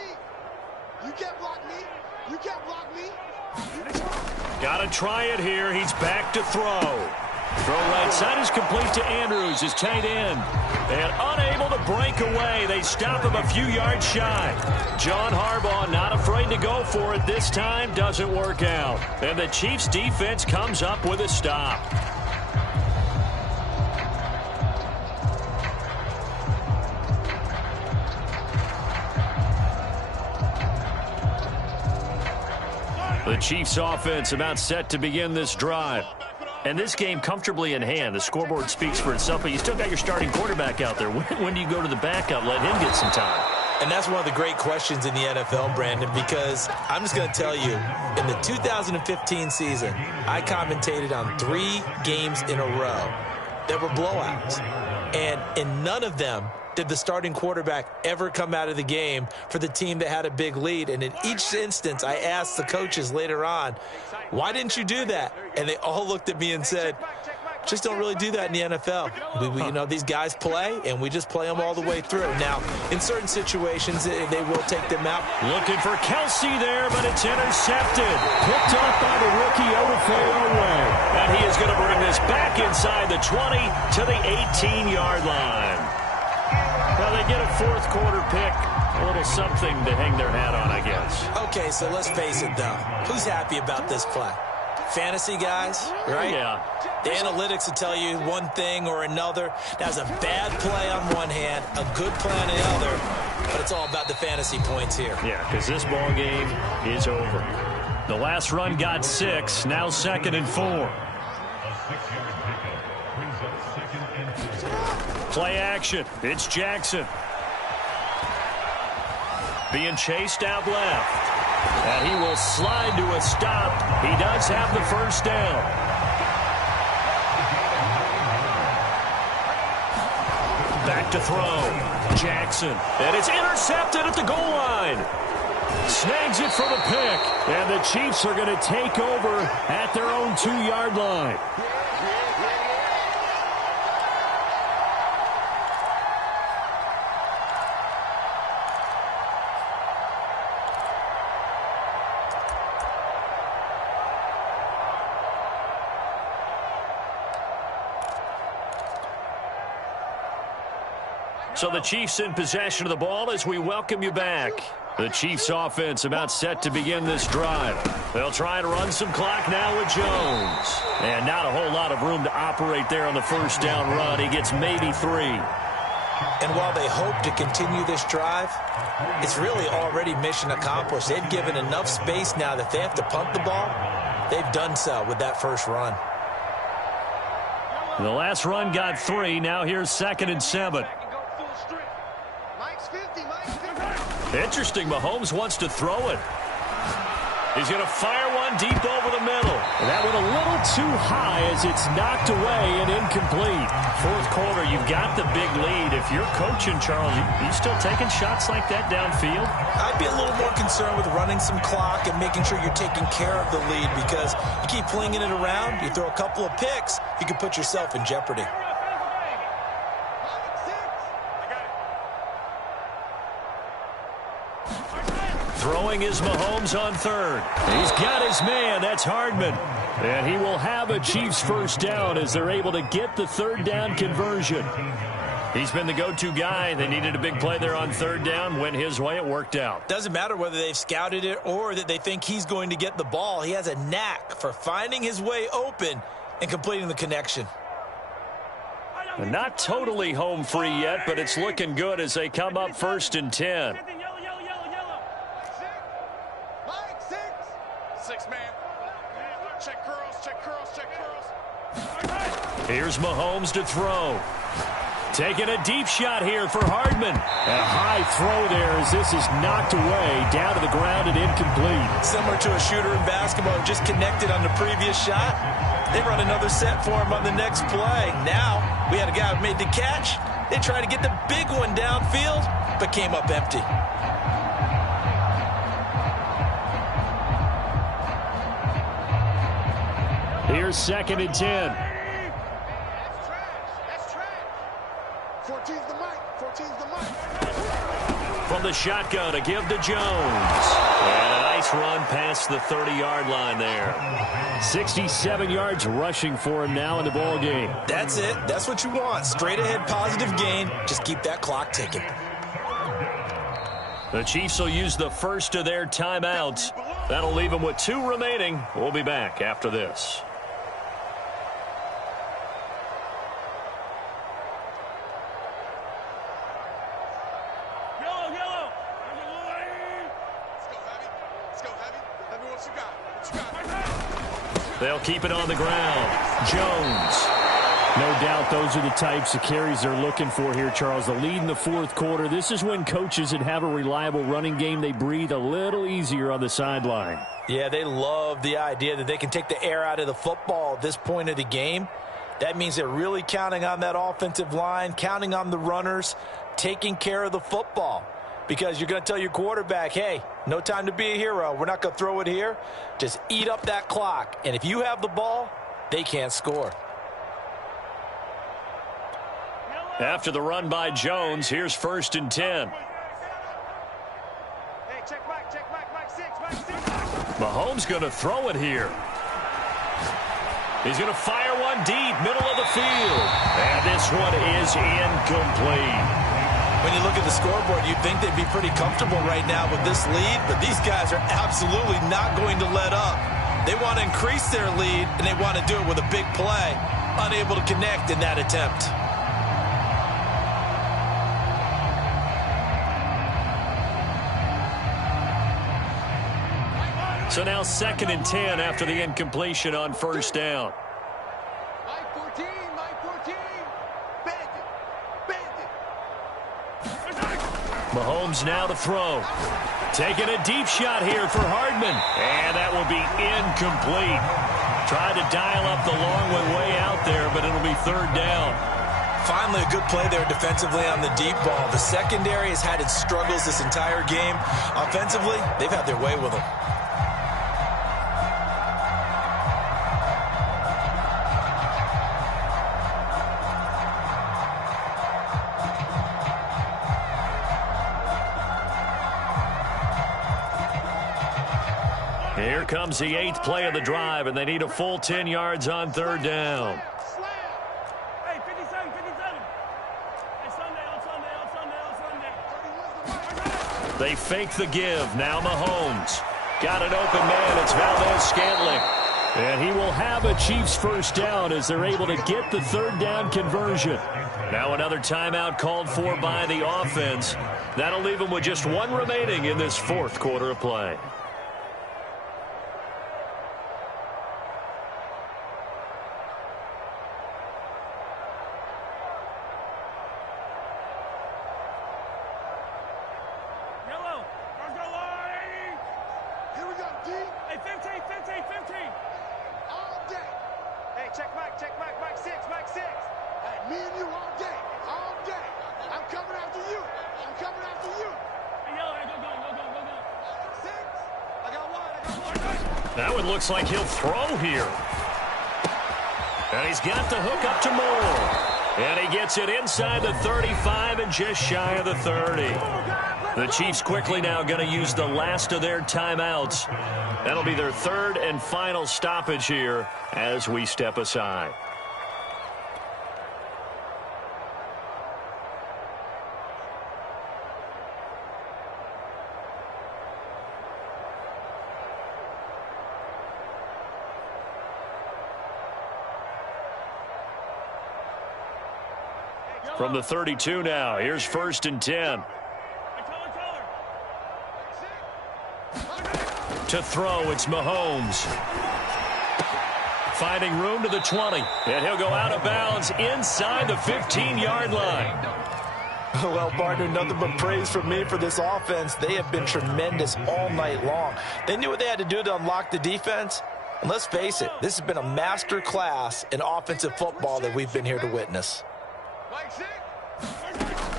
You can't block me. You can't block me. Got to try it here. He's back to throw. Throw right side is complete to Andrews, his tight end. And unable to break away. They stop him a few yards shy. John Harbaugh not afraid to go for it this time. Doesn't work out. And the Chiefs defense comes up with a stop. The Chiefs offense about set to begin this drive. And this game comfortably in hand. The scoreboard speaks for itself, but you still got your starting quarterback out there. When do you go to the backup, let him get some time? And that's one of the great questions in the NFL, Brandon, because I'm just going to tell you, in the 2015 season, I commentated on 3 games in a row that were blowouts. And in none of them did the starting quarterback ever come out of the game for the team that had a big lead. And in each instance, I asked the coaches later on, why didn't you do that? And they all looked at me and said, just don't really do that in the NFL. You know, these guys play, and we just play them all the way through. Now, in certain situations, they will take them out. Looking for Kelsey there, but it's intercepted. Picked off by the rookie Odafe. And he is going to bring this back inside the 20 to the 18-yard line. Well, they get a fourth quarter pick. A little something to hang their hat on, I guess. Okay, so let's face it, though. Who's happy about this play? Fantasy guys, right? Yeah. The analytics will tell you one thing or another. That's a bad play on one hand, a good play on the other, but it's all about the fantasy points here. Yeah, because this ball game is over. The last run got 6, now 2nd and 4. Play action. It's Jackson. Being chased out left. And he will slide to a stop. He does have the first down. Back to throw. Jackson. And it's intercepted at the goal line. Snags it for the pick. And the Chiefs are going to take over at their own 2-yard line. So the Chiefs in possession of the ball as we welcome you back. The Chiefs offense about set to begin this drive. They'll try and run some clock now with Jones. And not a whole lot of room to operate there on the first down run. He gets maybe 3. And while they hope to continue this drive, it's really already mission accomplished. They've given enough space now that they have to punt the ball. They've done so with that first run. The last run got 3. Now here's 2nd and 7. Interesting, Mahomes wants to throw it. He's going to fire one deep over the middle. And that went a little too high as it's knocked away and incomplete. Fourth quarter, you've got the big lead. If you're coaching, Charles, you still taking shots like that downfield? I'd be a little more concerned with running some clock and making sure you're taking care of the lead, because you keep flinging it around, you throw a couple of picks, you can put yourself in jeopardy. Throwing is Mahomes on 3rd. He's got his man. That's Hardman. And he will have a Chiefs first down as they're able to get the 3rd down conversion. He's been the go-to guy. They needed a big play there on 3rd down. Went his way. It worked out. Doesn't matter whether they've scouted it or that they think he's going to get the ball. He has a knack for finding his way open and completing the connection. And not totally home free yet, but it's looking good as they come up 1st and 10. 6 man. Check curls, check curls, check curls. Here's Mahomes to throw. Taking a deep shot here for Hardman. And a high throw there as this is knocked away down to the ground and incomplete. Similar to a shooter in basketball who just connected on the previous shot. They run another set for him on the next play. Now we had a guy who made the catch. They tried to get the big one downfield, but came up empty. Here's 2nd and 10. That's trash. 14's the mic. 14's the mic. From the shotgun to give to Jones. And a nice run past the 30-yard line there. 67 yards rushing for him now in the ball game. That's it. That's what you want. Straight ahead positive gain. Just keep that clock ticking. The Chiefs will use the first of their timeouts. That'll leave them with 2 remaining. We'll be back after this. Let's go, Heavy. Let's go, Heavy. Heavy They'll keep it on the ground. Jones. No doubt those are the types of carries they're looking for here, Charles. The lead in the fourth quarter. This is when coaches that have a reliable running game, they breathe a little easier on the sideline. Yeah, they love the idea that they can take the air out of the football at this point of the game. That means they're really counting on that offensive line, counting on the runners, taking care of the football. Because you're going to tell your quarterback, hey, no time to be a hero. We're not going to throw it here. Just eat up that clock. And if you have the ball, they can't score. After the run by Jones, here's 1st and 10. Mahomes going to throw it here. He's going to fire one deep, middle of the field. And this one is incomplete. When you look at the scoreboard, you'd think they'd be pretty comfortable right now with this lead, but these guys are absolutely not going to let up. They want to increase their lead, and they want to do it with a big play. Unable to connect in that attempt. So now 2nd and 10 after the incompletion on 1st down. Mahomes now to throw. Taking a deep shot here for Hardman. And that will be incomplete. Tried to dial up the long one way out there, but it'll be 3rd down. Finally, a good play there defensively on the deep ball. The secondary has had its struggles this entire game. Offensively, they've had their way with them. Here comes the 8th play of the drive, and they need a full 10 yards on 3rd down. Hey, 57, 57. Hey, Sunday, on Sunday. They fake the give. Now Mahomes. Got an open man. It's Valdes-Scantling. And he will have a Chiefs 1st down as they're able to get the 3rd down conversion. Now another timeout called for by the offense. That'll leave them with just one remaining in this 4th quarter of play. That one looks like he'll throw here. And he's got the hook up to Moore. And he gets it inside the 35 and just shy of the 30. The Chiefs quickly now going to use the last of their timeouts. That'll be their 3rd and final stoppage here as we step aside. From the 32 now, here's 1st and 10. To throw, it's Mahomes. Finding room to the 20. And he'll go out of bounds inside the 15-yard line. Well, partner, nothing but praise from me for this offense. They have been tremendous all night long. They knew what they had to do to unlock the defense. And let's face it, this has been a master class in offensive football that we've been here to witness.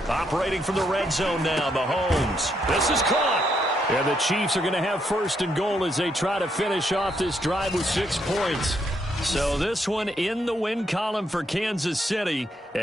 Operating from the red zone now, Mahomes. This is caught. And the Chiefs are going to have 1st and goal as they try to finish off this drive with 6 points. So this one in the win column for Kansas City. And